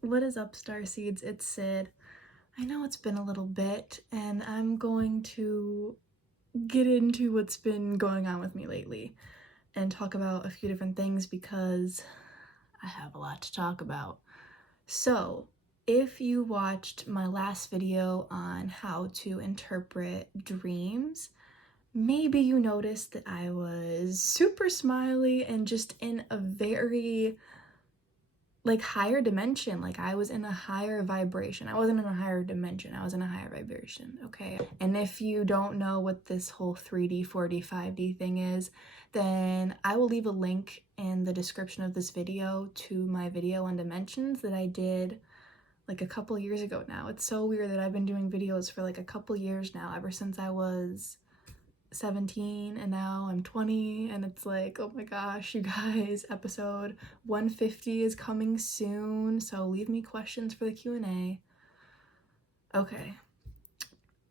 What is up, Star Seeds? It's Sid. I know it's been a little bit, and I'm going to get into what's been going on with me lately and talk about a few different things because I have a lot to talk about. So, if you watched my last video on how to interpret dreams, maybe you noticed that I was super smiley and just in a very higher dimension. Like, I was in a higher vibration. I wasn't in a higher dimension, I was in a higher vibration, okay? And if you don't know what this whole 3D 4D 5D thing is, then I will leave a link in the description of this video to my video on dimensions that I did like a couple years ago now. It's so weird that I've been doing videos for like a couple years now, ever since I was 17 and now I'm 20, and it's like, oh my gosh, you guys, episode 150 is coming soon, so leave me questions for the Q&A. Okay,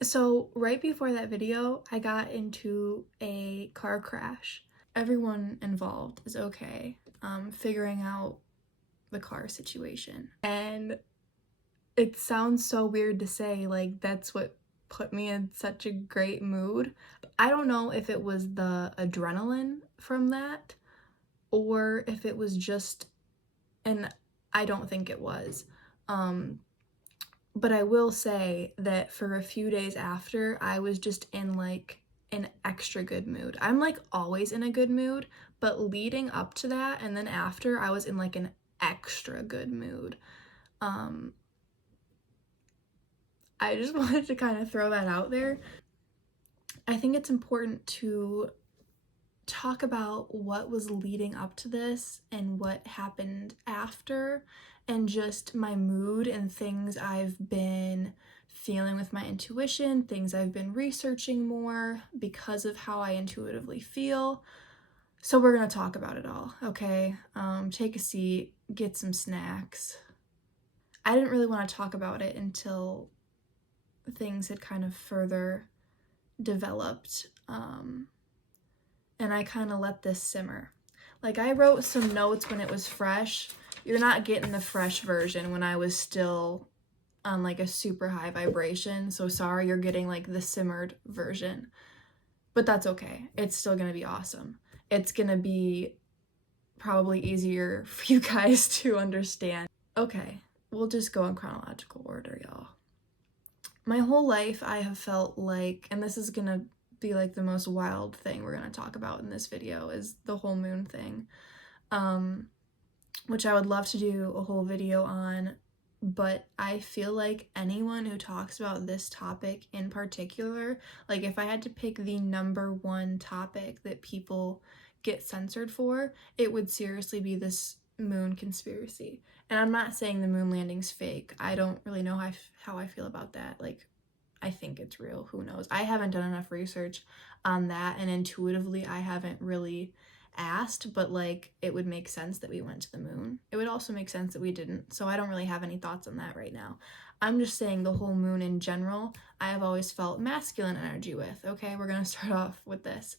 so right before that video, I got into a car crash. Everyone involved is okay, figuring out the car situation. And it sounds so weird to say, like, that's what put me in such a great mood. I don't know if it was the adrenaline from that or if it was just, and I don't think it was. But I will say that for a few days after, I was just in like an extra good mood. I'm like always in a good mood, but leading up to that and then after, I was in like an extra good mood. I just wanted to kind of throw that out there. I think it's important to talk about what was leading up to this and what happened after, and just my mood and things I've been feeling with my intuition, things I've been researching more because of how I intuitively feel. So we're gonna talk about it all, okay? Take a seat, get some snacks. I didn't really want to talk about it until things had kind of further developed, and I kind of let this simmer. Like, I wrote some notes when it was fresh. You're not getting the fresh version when I was still on like a super high vibration, so sorry, you're getting like the simmered version, but that's okay. It's still gonna be awesome. It's gonna be probably easier for you guys to understand. Okay, we'll just go in chronological order, y'all. My whole life I have felt like, and this is gonna be like the most wild thing we're gonna talk about in this video, is the whole moon thing, which I would love to do a whole video on, but I feel like anyone who talks about this topic in particular, like if I had to pick the number one topic that people get censored for, it would seriously be this moon conspiracy. And I'm not saying the moon landing's fake. I don't really know how I feel about that. Like, I think it's real. Who knows? I haven't done enough research on that, and intuitively I haven't really asked, but like, it would make sense that we went to the moon. It would also make sense that we didn't. So I don't really have any thoughts on that right now. I'm just saying the whole moon in general, I have always felt masculine energy with. Okay, we're gonna start off with this.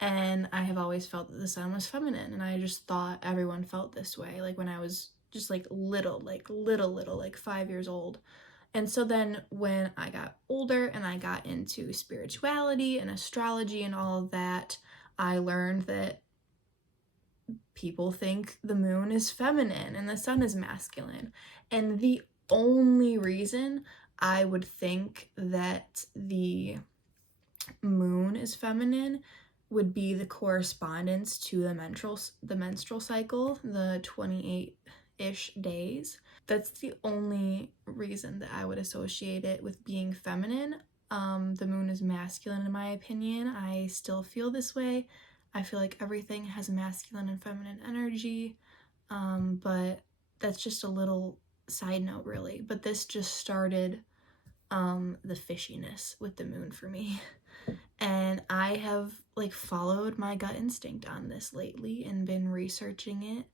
And I have always felt that the sun was feminine, and I just thought everyone felt this way, like when I was just like little, like 5 years old. And so then when I got older and I got into spirituality and astrology and all of that, I learned that people think the moon is feminine and the sun is masculine. And the only reason I would think that the moon is feminine would be the correspondence to the menstrual cycle, the 28-ish days. That's the only reason that I would associate it with being feminine. The moon is masculine in my opinion. I still feel this way. I feel like everything has masculine and feminine energy, but that's just a little side note really. But this just started the fishiness with the moon for me. And I have like followed my gut instinct on this lately and been researching it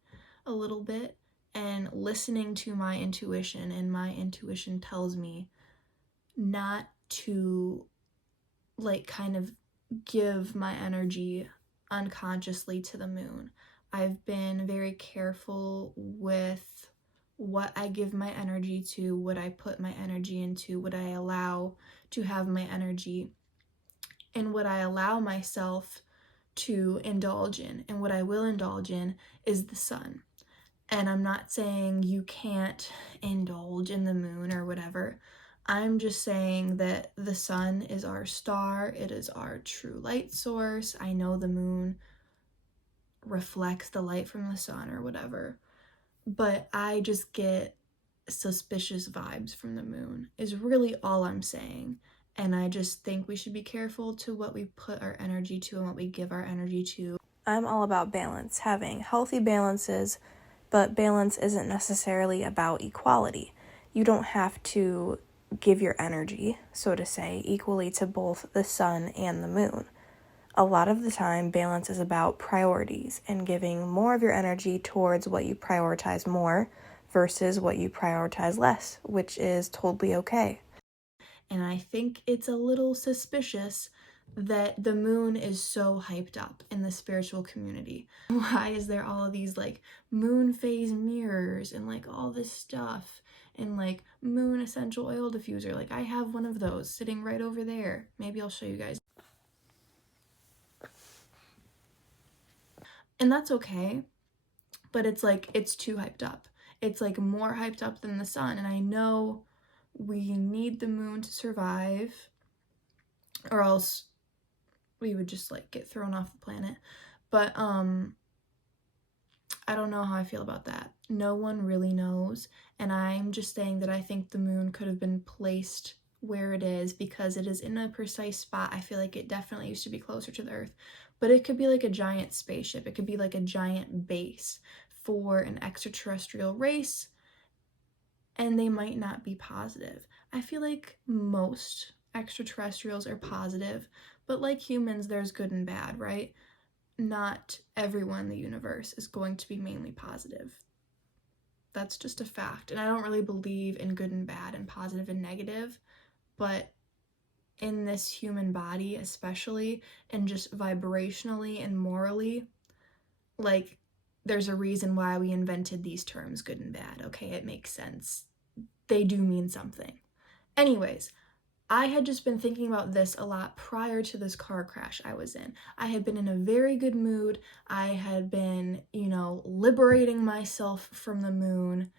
a little bit and listening to my intuition, and my intuition tells me not to like kind of give my energy unconsciously to the moon. I've been very careful with what I give my energy to, what I put my energy into, what I allow to have my energy, and what I allow myself to indulge in. And what I will indulge in is the sun. And I'm not saying you can't indulge in the moon or whatever. I'm just saying that the sun is our star. It is our true light source. I know the moon reflects the light from the sun or whatever, but I just get suspicious vibes from the moon, is really all I'm saying. And I just think we should be careful to what we put our energy to and what we give our energy to. I'm all about balance, having healthy balances, but balance isn't necessarily about equality. You don't have to give your energy, so to say, equally to both the sun and the moon. A lot of the time, balance is about priorities and giving more of your energy towards what you prioritize more versus what you prioritize less, which is totally okay. And I think it's a little suspicious that the moon is so hyped up in the spiritual community. Why is there all of these like moon phase mirrors and like all this stuff and like moon essential oil diffuser? Like I have one of those sitting right over there. Maybe I'll show you guys. And that's okay, but it's like it's too hyped up. It's like more hyped up than the sun, and I know we need the moon to survive, or else we would just like get thrown off the planet. But I don't know how I feel about that. No one really knows, and I'm just saying that I think the moon could have been placed where it is because it is in a precise spot. I feel like it definitely used to be closer to the earth, but it could be like a giant spaceship. It could be like a giant base for an extraterrestrial race, and they might not be positive. I feel like most extraterrestrials are positive, but like humans, there's good and bad, right? Not everyone in the universe is going to be mainly positive. That's just a fact. And I don't really believe in good and bad and positive and negative, but in this human body, especially, and just vibrationally and morally, like, there's a reason why we invented these terms, good and bad, okay? It makes sense. They do mean something. Anyways, I had just been thinking about this a lot prior to this car crash I was in. I had been in a very good mood. I had been, liberating myself from the moon.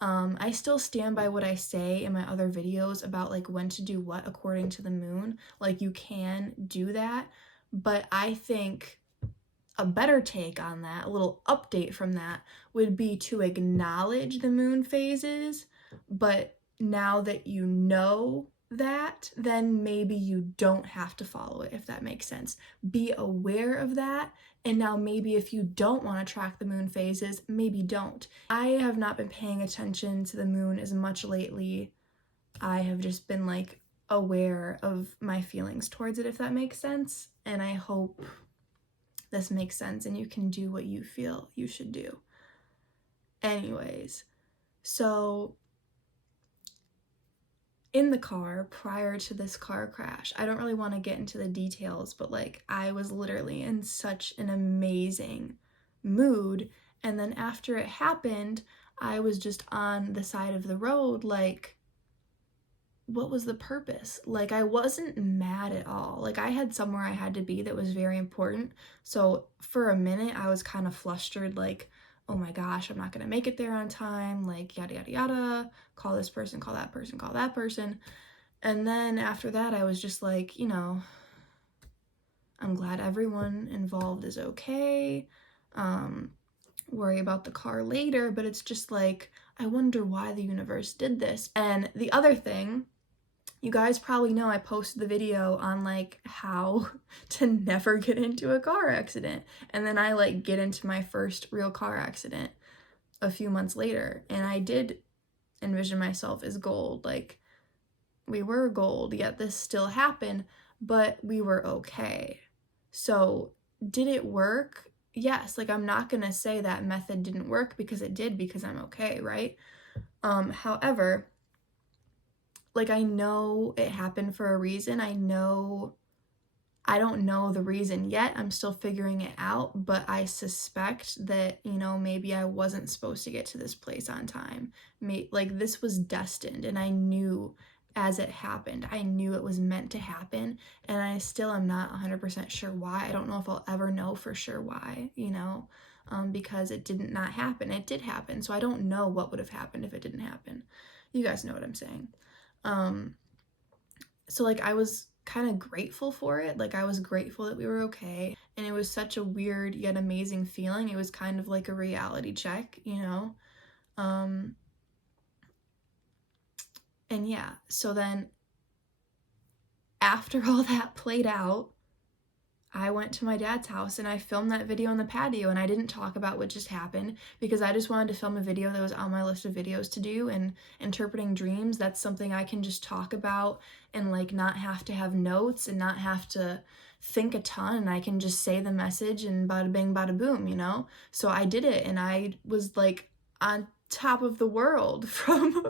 I still stand by what I say in my other videos about like when to do what according to the moon. Like you can do that, but I think a better take on that, a little update from that, would be to acknowledge the moon phases, but now that you know that, then maybe you don't have to follow it, if that makes sense. Be aware of that, and now maybe if you don't want to track the moon phases, maybe don't. I have not been paying attention to the moon as much lately. I have just been like aware of my feelings towards it, if that makes sense, and I hope this makes sense and you can do what you feel you should do. Anyways, so in the car prior to this car crash, I don't really want to get into the details, but like I was literally in such an amazing mood, and then after it happened, I was just on the side of the road like, what was the purpose? Like I wasn't mad at all. Like I had somewhere I had to be that was very important. So for a minute I was kind of flustered, like, oh my gosh, I'm not gonna make it there on time, like yada yada yada, call this person, call that person, call that person. And then after that I was just like, I'm glad everyone involved is okay. Worry about the car later, but it's just like, I wonder why the universe did this. And the other thing, you guys probably know I posted the video on like how to never get into a car accident. And then I like get into my first real car accident a few months later. And I did envision myself as gold. Like we were gold, yet this still happened, but we were okay. So did it work? Yes. Like I'm not gonna say that method didn't work because it did, because I'm okay, right? However, like I know it happened for a reason. I know I don't know the reason yet. I'm still figuring it out, but I suspect that, you know, maybe I wasn't supposed to get to this place on time. Like this was destined, and I knew as it happened. I knew it was meant to happen, and I still am not 100% sure why. I don't know if I'll ever know for sure why, you know, because it didn't not happen. It did happen, so I don't know what would have happened if it didn't happen. You guys know what I'm saying. So like I was kind of grateful for it. Like I was grateful that we were okay. And it was such a weird yet amazing feeling. It was kind of like a reality check, you know? Um, and yeah, so then after all that played out, I went to my dad's house and I filmed that video on the patio, and I didn't talk about what just happened because I just wanted to film a video that was on my list of videos to do. And interpreting dreams, that's something I can just talk about and like not have to have notes and not have to think a ton, and I can just say the message and bada bing bada boom, you know? So I did it, and I was like on top of the world from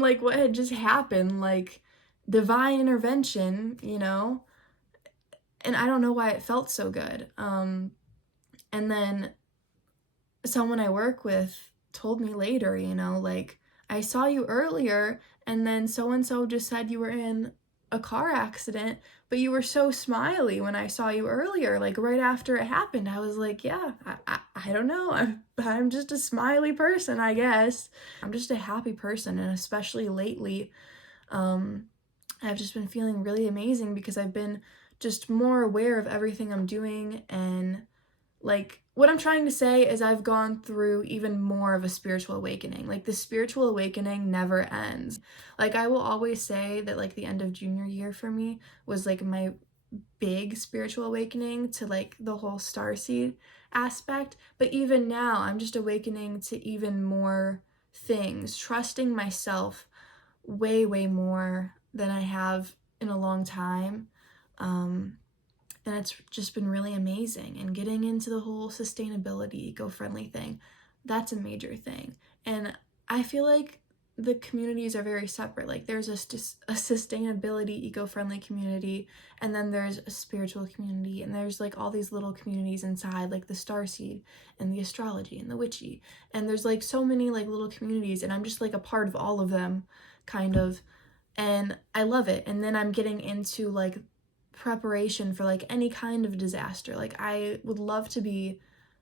like what had just happened, like divine intervention, you know? And I don't know why it felt so good. And then someone I work with told me later, you know, like, I saw you earlier, and then so and so just said you were in a car accident, but you were so smiley when I saw you earlier, like right after it happened. I was like, yeah, I don't know. I'm just a smiley person, I guess. I'm just a happy person, and especially lately, I've just been feeling really amazing because I've been just more aware of everything I'm doing. And like what I'm trying to say is I've gone through even more of a spiritual awakening. Like the spiritual awakening never ends. Like I will always say that like the end of junior year for me was like my big spiritual awakening to like the whole starseed aspect. But even now, I'm just awakening to even more things, trusting myself way, way more than I have in a long time. And it's just been really amazing. And getting into the whole sustainability, eco-friendly thing, that's a major thing. And I feel like the communities are very separate. Like there's a sustainability, eco-friendly community, and then there's a spiritual community, and there's like all these little communities inside, like the starseed and the astrology and the witchy. And there's like so many like little communities, and I'm just like a part of all of them, kind of. And I love it. And then I'm getting into like preparation for like any kind of disaster. Like I would love to be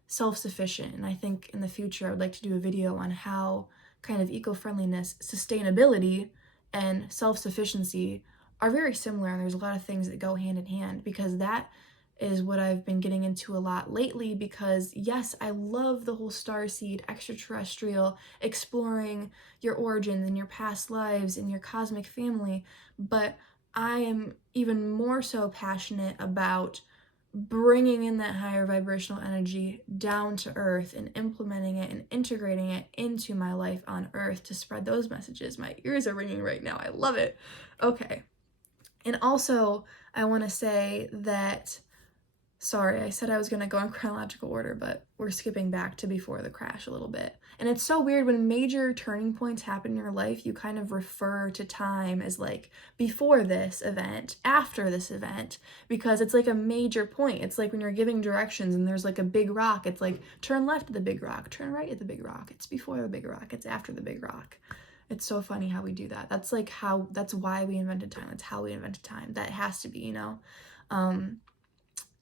self-sufficient, and I think in the future I would like to do a video on how kind of eco-friendliness, sustainability, and self-sufficiency are very similar, and there's a lot of things that go hand in hand, because that is what I've been getting into a lot lately. Because yes, I love the whole starseed, extraterrestrial, exploring your origins and your past lives and your cosmic family, but I am even more so passionate about bringing in that higher vibrational energy down to earth and implementing it and integrating it into my life on earth to spread those messages. My ears are ringing right now. I love it. Okay. And also, I want to say that, sorry, I said I was going to go in chronological order, but we're skipping back to before the crash a little bit. And it's so weird when major turning points happen in your life, you kind of refer to time as like before this event, after this event, because it's like a major point. It's like when you're giving directions and there's like a big rock, it's like turn left at the big rock, turn right at the big rock. It's before the big rock, it's after the big rock. It's so funny how we do that. That's like how, that's why we invented time. That's how we invented time. That has to be, you know?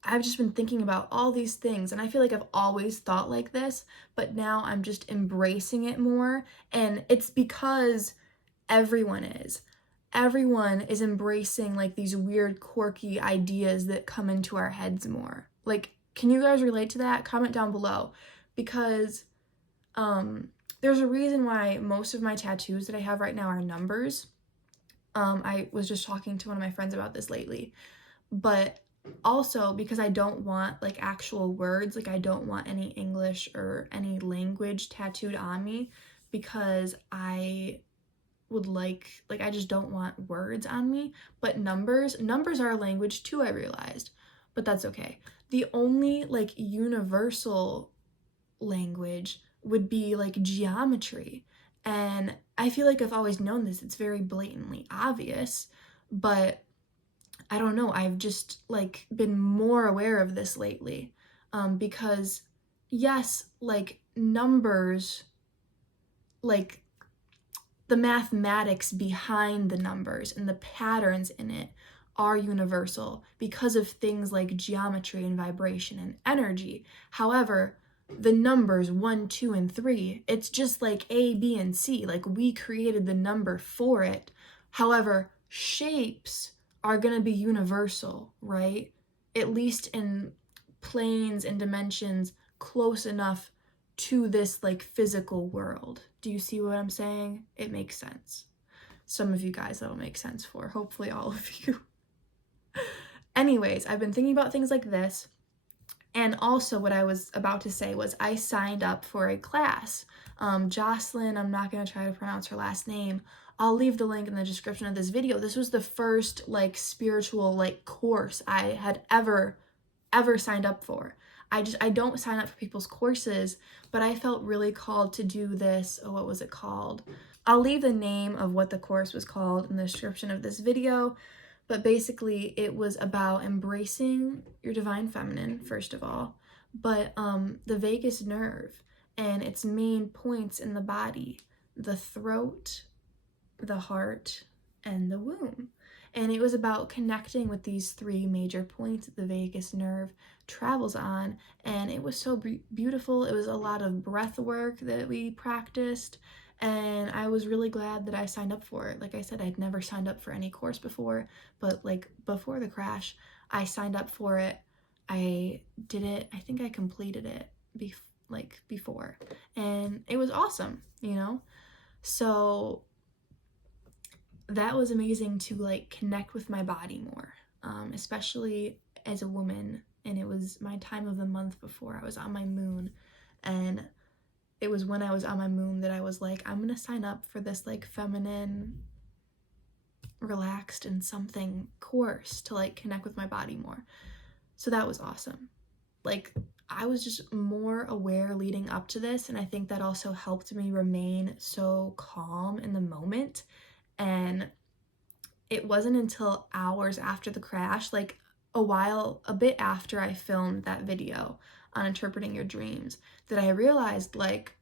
I've just been thinking about all these things, and I feel like I've always thought like this, but now I'm just embracing it more. And it's because everyone is. Everyone is embracing like these weird, quirky ideas that come into our heads more. Like, can you guys relate to that? Comment down below. Because there's a reason why most of my tattoos that I have right now are numbers. I was just talking to one of my friends about this lately. But also because I don't want like actual words, like I don't want any English or any language tattooed on me, because I would like I just don't want words on me. But numbers are a language too, I realized, but that's okay. The only like universal language would be like geometry, and I feel like I've always known this. It's very blatantly obvious, but I don't know, I've just like been more aware of this lately, because yes, like numbers, like the mathematics behind the numbers and the patterns in it are universal because of things like geometry and vibration and energy. However, the numbers 1, 2, and 3, it's just like A, B, and C. Like we created the number for it. However, shapes are going to be universal, right? At least in planes and dimensions close enough to this like physical world. Do you see what I'm saying? It makes sense. Some of you guys that'll make sense for, hopefully all of you. Anyways, I've been thinking about things like this. And also what I was about to say was I signed up for a class. Jocelyn, I'm not going to try to pronounce her last name. I'll leave the link in the description of this video. This was the first like spiritual like course I had ever signed up for. I don't sign up for people's courses, but I felt really called to do this. Oh, what was it called? I'll leave the name of what the course was called in the description of this video, but basically it was about embracing your divine feminine, first of all, but the vagus nerve and its main points in the body, the throat, the heart, and the womb. And it was about connecting with these three major points that the vagus nerve travels on. And it was so beautiful. It was a lot of breath work that we practiced. And I was really glad that I signed up for it. Like I said, I'd never signed up for any course before, but like before the crash, I signed up for it. I did it. I think I completed it before. And it was awesome, you know? So that was amazing to like connect with my body more, especially as a woman. And it was my time of the month before I was on my moon, and it was when I was on my moon that I was like, I'm gonna sign up for this like feminine, relaxed and something course to like connect with my body more. So that was awesome. Like I was just more aware leading up to this, and I think that also helped me remain so calm in the moment. And it wasn't until hours after the crash, like a bit after I filmed that video on interpreting your dreams, that I realized like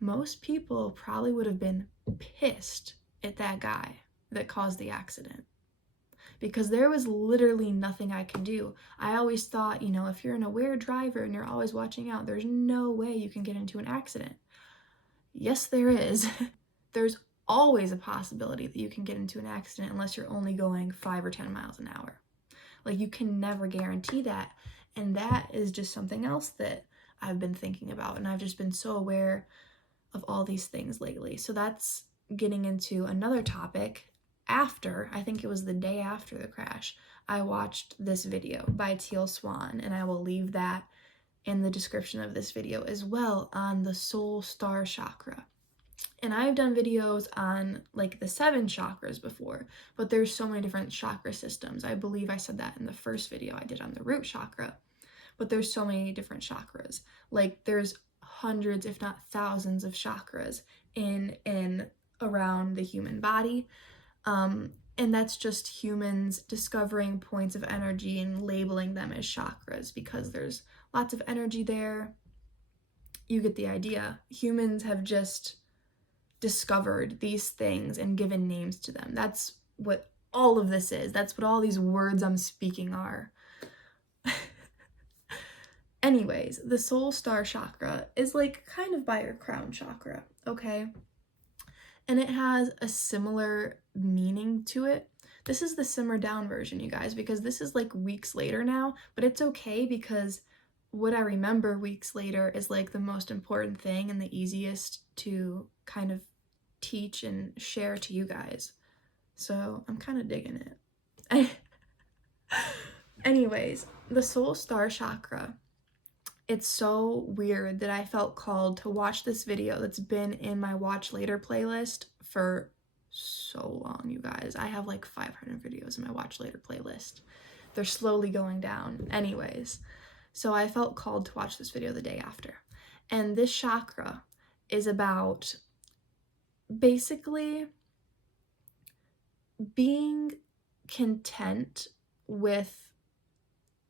most people probably would have been pissed at that guy that caused the accident, because there was literally nothing I could do. I always thought, you know, if you're an aware driver and you're always watching out, there's no way you can get into an accident. Yes, there is. There's always a possibility that you can get into an accident unless you're only going 5 or 10 miles an hour. Like you can never guarantee that. And that is just something else that I've been thinking about. And I've just been so aware of all these things lately. So that's getting into another topic. After, I think it was the day after the crash, I watched this video by Teal Swan, and I will leave that in the description of this video as well, on the soul star chakra. And I've done videos on like the 7 chakras before, but there's so many different chakra systems. I believe I said that in the first video I did on the root chakra, but there's so many different chakras. Like there's hundreds, if not thousands of chakras in and around the human body. And that's just humans discovering points of energy and labeling them as chakras because there's lots of energy there. You get the idea. Humans have just discovered these things and given names to them. That's what all of this is. That's what all these words I'm speaking are. Anyways, the soul star chakra is like kind of by your crown chakra, okay? And it has a similar meaning to it. This is the simmer down version, you guys, because this is like weeks later now, but it's okay because what I remember weeks later is like the most important thing and the easiest to kind of teach and share to you guys. So I'm kind of digging it. Anyways, the soul star chakra. It's so weird that I felt called to watch this video that's been in my watch later playlist for so long, you guys. I have like 500 videos in my watch later playlist. They're slowly going down. Anyways, so I felt called to watch this video the day after. And this chakra is about basically being content with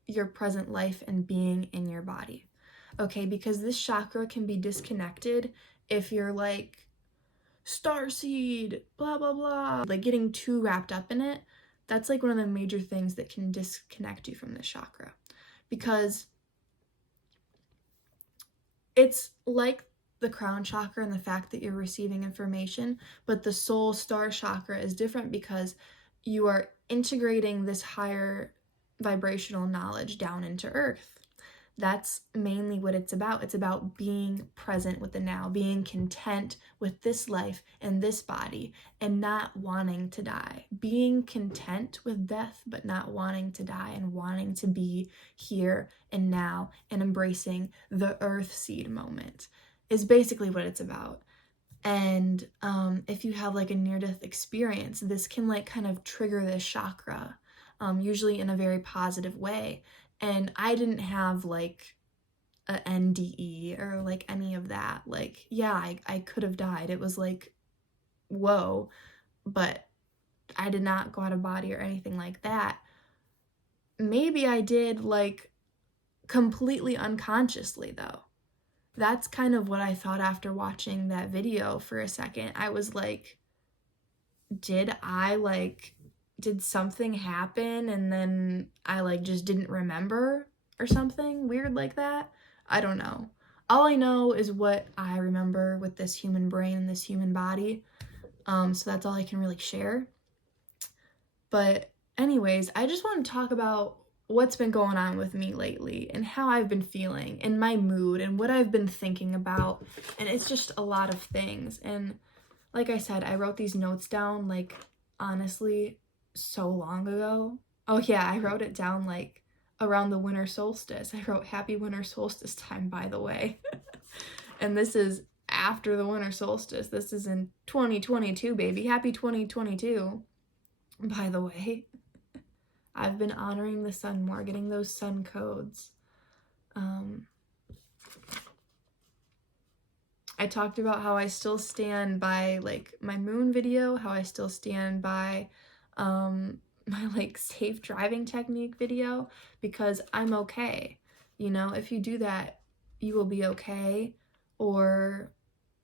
your present life and being in your body. Okay, because this chakra can be disconnected if you're like, starseed, blah, blah, blah, like getting too wrapped up in it. That's like one of the major things that can disconnect you from this chakra, because it's like the crown chakra and the fact that you're receiving information, but the soul star chakra is different because you are integrating this higher vibrational knowledge down into earth. That's mainly what it's about. It's about being present with the now, being content with this life and this body, and not wanting to die. Being content with death, but not wanting to die, and wanting to be here and now, and embracing the earth seed moment is basically what it's about. And if you have like a near-death experience, this can like kind of trigger this chakra, usually in a very positive way. And I didn't have like a NDE or like any of that. Like, yeah, I could have died. It was like, whoa, but I did not go out of body or anything like that. Maybe I did like completely unconsciously though. That's kind of what I thought after watching that video for a second. I was like, did something happen and then I like just didn't remember or something weird like that? I don't know. All I know is what I remember with this human brain and this human body. So that's all I can really share. But anyways, I just want to talk about what's been going on with me lately and how I've been feeling and my mood and what I've been thinking about. And it's just a lot of things. And like I said, I wrote these notes down like honestly so long ago. Oh yeah, I wrote it down like around the winter solstice. I wrote happy winter solstice time, by the way. And this is after the winter solstice. This is in 2022, baby. Happy 2022. By the way, I've been honoring the sun more, getting those sun codes. I talked about how I still stand by like my moon video, how I still stand by my like safe driving technique video, because I'm okay. You know, if you do that, you will be okay, or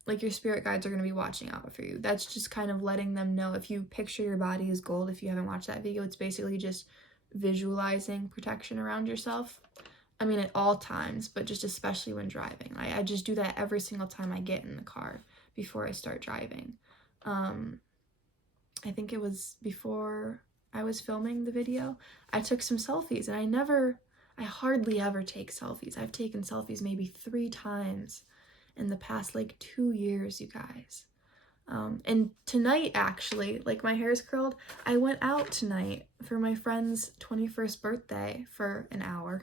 like your spirit guides are going to be watching out for you. That's just kind of letting them know. If you picture your body as gold, if you haven't watched that video, it's basically just visualizing protection around yourself. I mean, at all times, but just especially when driving. I just do that every single time I get in the car before I start driving. I think it was before I was filming the video, I took some selfies, and I hardly ever take selfies. I've taken selfies maybe 3 times in the past like 2 years, you guys. And tonight, actually, like my hair is curled, I went out tonight for my friend's 21st birthday for an hour.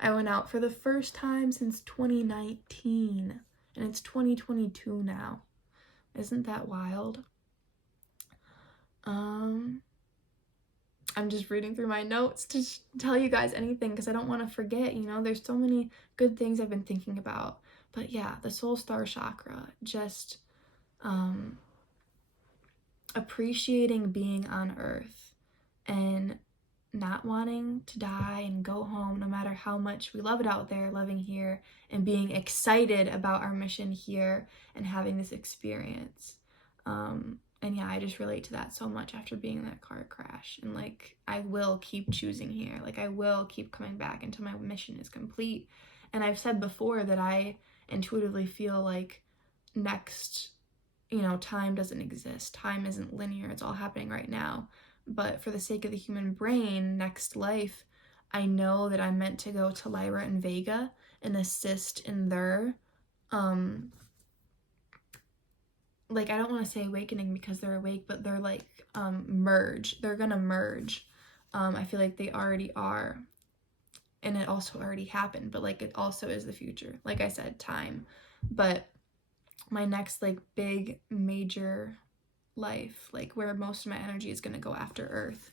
I went out for the first time since 2019, and it's 2022 now. Isn't that wild? I'm just reading through my notes to tell you guys anything because I don't want to forget, you know, there's so many good things I've been thinking about. But yeah, the soul star chakra, just appreciating being on earth and not wanting to die and go home no matter how much we love it out there, loving here, and being excited about our mission here and having this experience. And yeah, I just relate to that so much after being in that car crash. And like, I will keep choosing here. Like, I will keep coming back until my mission is complete. And I've said before that I intuitively feel like next, you know, time doesn't exist. Time isn't linear. It's all happening right now. But for the sake of the human brain, next life, I know that I'm meant to go to Lyra and Vega and assist in their like, I don't want to say awakening because they're awake, but they're like merge. They're gonna merge. I feel like they already are, and it also already happened, but like it also is the future. Like I said, time. But my next like big major life, like where most of my energy is gonna go after Earth,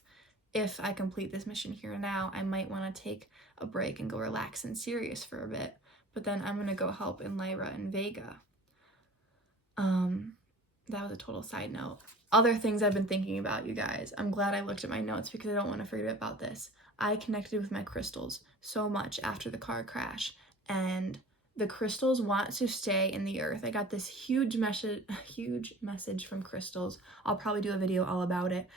if I complete this mission here and now, I might want to take a break and go relax in Sirius for a bit. But then I'm gonna go help in Lyra and Vega. that was a total side note. Other things I've been thinking about, you guys. I'm glad I looked at my notes because I don't want to forget about this. I connected with my crystals so much after the car crash, and the crystals want to stay in the earth. I got this huge message from crystals. I'll probably do a video all about it.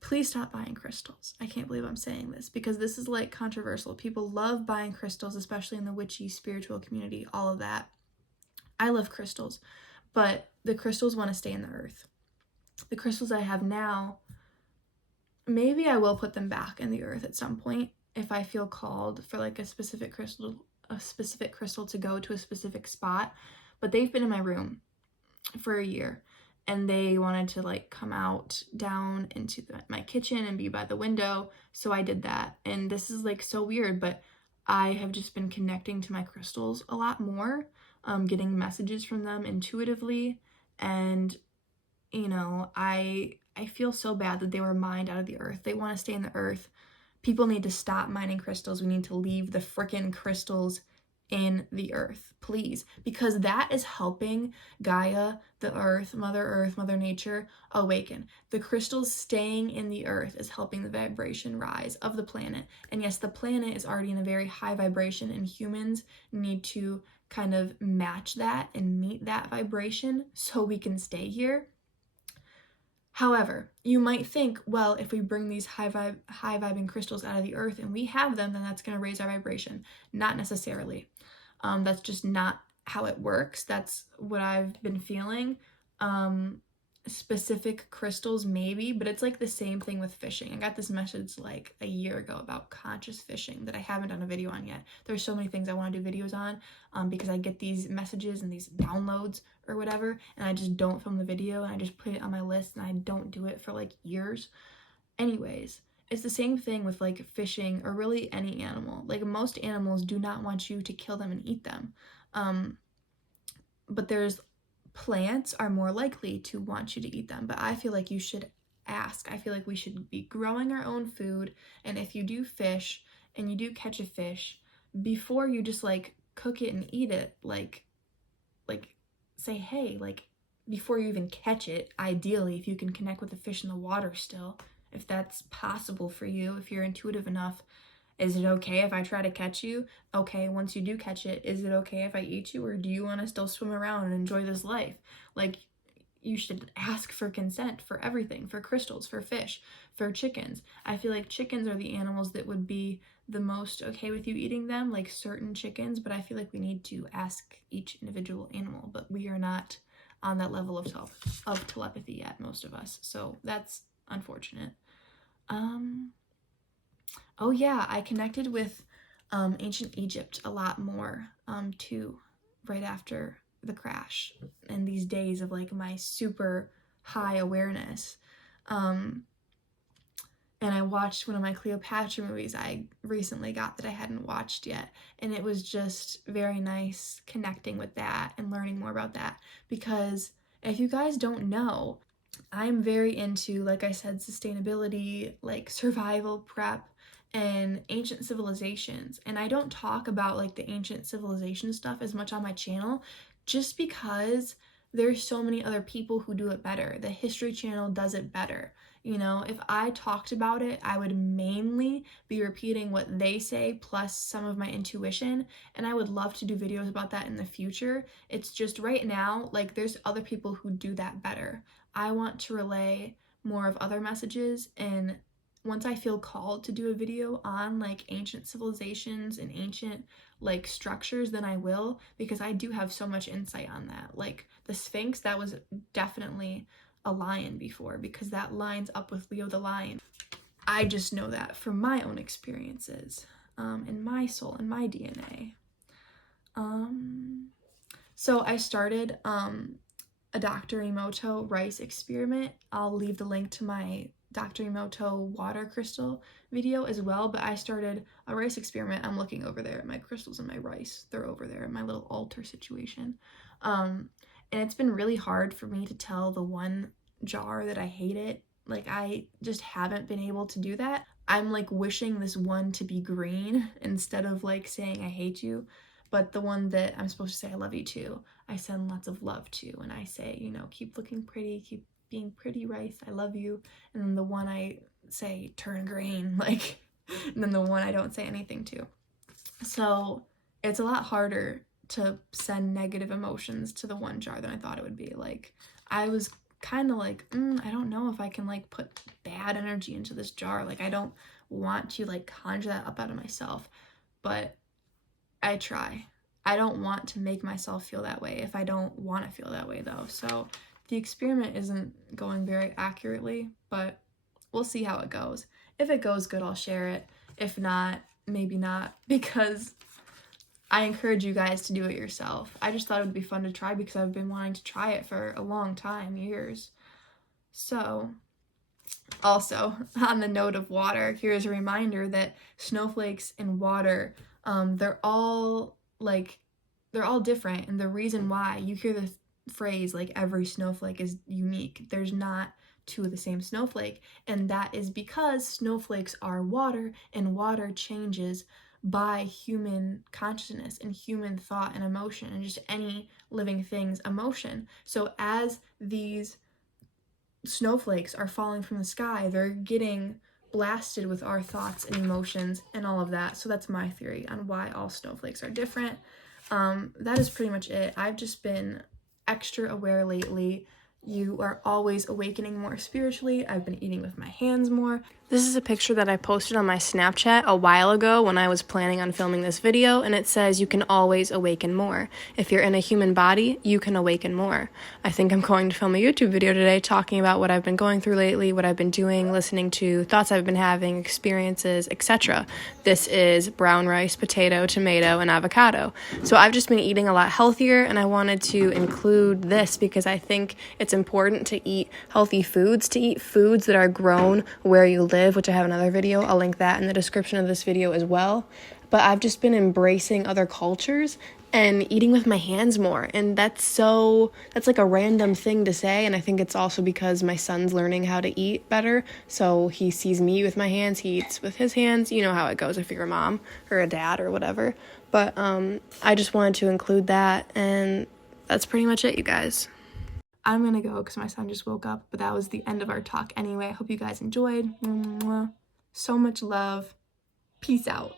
Please stop buying crystals. I can't believe I'm saying this because this is like controversial. People love buying crystals, especially in the witchy spiritual community, all of that. I love crystals, but the crystals want to stay in the earth. The crystals I have now, maybe I will put them back in the earth at some point if I feel called for like a specific crystal to go to a specific spot. But they've been in my room for a year, and they wanted to like come out down into my kitchen and be by the window, so I did that. And this is like so weird, but I have just been connecting to my crystals a lot more, getting messages from them intuitively. And you know, I feel so bad that they were mined out of the earth. They want to stay in the earth. People need to stop mining crystals. We need to leave the frickin' crystals in the earth, please, because that is helping Gaia, the earth, Mother Nature, awaken. The crystals staying in the earth is helping the vibration rise of the planet. And yes, the planet is already in a very high vibration, and humans need to kind of match that and meet that vibration so we can stay here. However, you might think, well, if we bring these high vibing crystals out of the earth and we have them, then that's going to raise our vibration. Not necessarily. That's just not how it works. That's what I've been feeling. Specific crystals, maybe, but it's like the same thing with fishing. I got this message like a year ago about conscious fishing that I haven't done a video on yet. There's so many things I want to do videos on because I get these messages and these downloads or whatever, and I just don't film the video, and I just put it on my list, and I don't do it for like years. Anyways, it's the same thing with like fishing or really any animal. Like most animals do not want you to kill them and eat them. But there's plants are more likely to want you to eat them, but I feel like you should ask. I feel like we should be growing our own food, and if you do fish and you do catch a fish, before you just like cook it and eat it, like say, hey, like before you even catch it, ideally if you can connect with the fish in the water still, if that's possible for you, if you're intuitive enough. Is it okay if I try to catch you? Okay, once you do catch it, is it okay if I eat you, or do you want to still swim around and enjoy this life? Like, you should ask for consent for everything, for crystals, for fish, for chickens. I feel like chickens are the animals that would be the most okay with you eating them, like certain chickens, but I feel like we need to ask each individual animal, but we are not on that level of telepathy yet, most of us, so that's unfortunate. Oh yeah, I connected with ancient Egypt a lot more too, right after the crash, and these days of like my super high awareness. And I watched one of my Cleopatra movies I recently got that I hadn't watched yet, and it was just very nice connecting with that and learning more about that, because if you guys don't know, I'm very into, like I said, sustainability, like survival prep, and ancient civilizations. And I don't talk about like the ancient civilization stuff as much on my channel just because there's so many other people who do it better. The History Channel does it better. You know, if I talked about it, I would mainly be repeating what they say plus some of my intuition, and I would love to do videos about that in the future. It's just right now, like there's other people who do that better. I want to relay more of other messages, and once I feel called to do a video on like ancient civilizations and ancient like structures, then I will, because I do have so much insight on that. Like the Sphinx, that was definitely a lion before, because that lines up with Leo the lion. I just know that from my own experiences, in my soul and my DNA. So I started a Dr. Emoto rice experiment. I'll leave the link to my Dr. Emoto water crystal video as well, but I started a rice experiment. I'm looking over there at my crystals and my rice. They're over there in my little altar situation. And it's been really hard for me to tell the one jar that I hate it. Like, I just haven't been able to do that. I'm like wishing this one to be green instead of like saying I hate you, but the one that I'm supposed to say I love you too, I send lots of love to, and I say, you know, keep looking pretty, keep being pretty, Rice, I love you. And then the one I say, turn green, like, and then the one I don't say anything to. So it's a lot harder to send negative emotions to the one jar than I thought it would be. Like, I was kind of like, I don't know if I can like put bad energy into this jar. Like, I don't want to like conjure that up out of myself, but I try. I don't want to make myself feel that way if I don't want to feel that way, though. So the experiment isn't going very accurately, but we'll see how it goes. If it goes good, I'll share it. If not, maybe not, because I encourage you guys to do it yourself. I just thought it would be fun to try because I've been wanting to try it for a long time, years. So, also, on the note of water, here's a reminder that snowflakes in water, they're all different, and the reason why you hear the phrase like every snowflake is unique. There's not two of the same snowflake, and that is because snowflakes are water, and water changes by human consciousness and human thought and emotion, and just any living thing's emotion. So as these snowflakes are falling from the sky, they're getting blasted with our thoughts and emotions and all of that. So that's my theory on why all snowflakes are different. That is pretty much it. I've just been extra aware lately. You are always awakening more spiritually. I've been eating with my hands more. This is a picture that I posted on my Snapchat a while ago when I was planning on filming this video, and it says you can always awaken more. If you're in a human body, you can awaken more. I think I'm going to film a YouTube video today talking about what I've been going through lately, what I've been doing, listening to, thoughts I've been having, experiences, etc. This is brown rice, potato, tomato, and avocado. So I've just been eating a lot healthier, and I wanted to include this because I think it's important to eat healthy foods, to eat foods that are grown where you live, which I have another video. I'll link that in the description of this video as well. But I've just been embracing other cultures and eating with my hands more. And that's like a random thing to say. And I think it's also because my son's learning how to eat better. So he sees me with my hands, he eats with his hands. You know how it goes if you're a mom or a dad or whatever. But I just wanted to include that. And that's pretty much it, you guys. I'm gonna go because my son just woke up, but that was the end of our talk anyway. I hope you guys enjoyed. So much love. Peace out.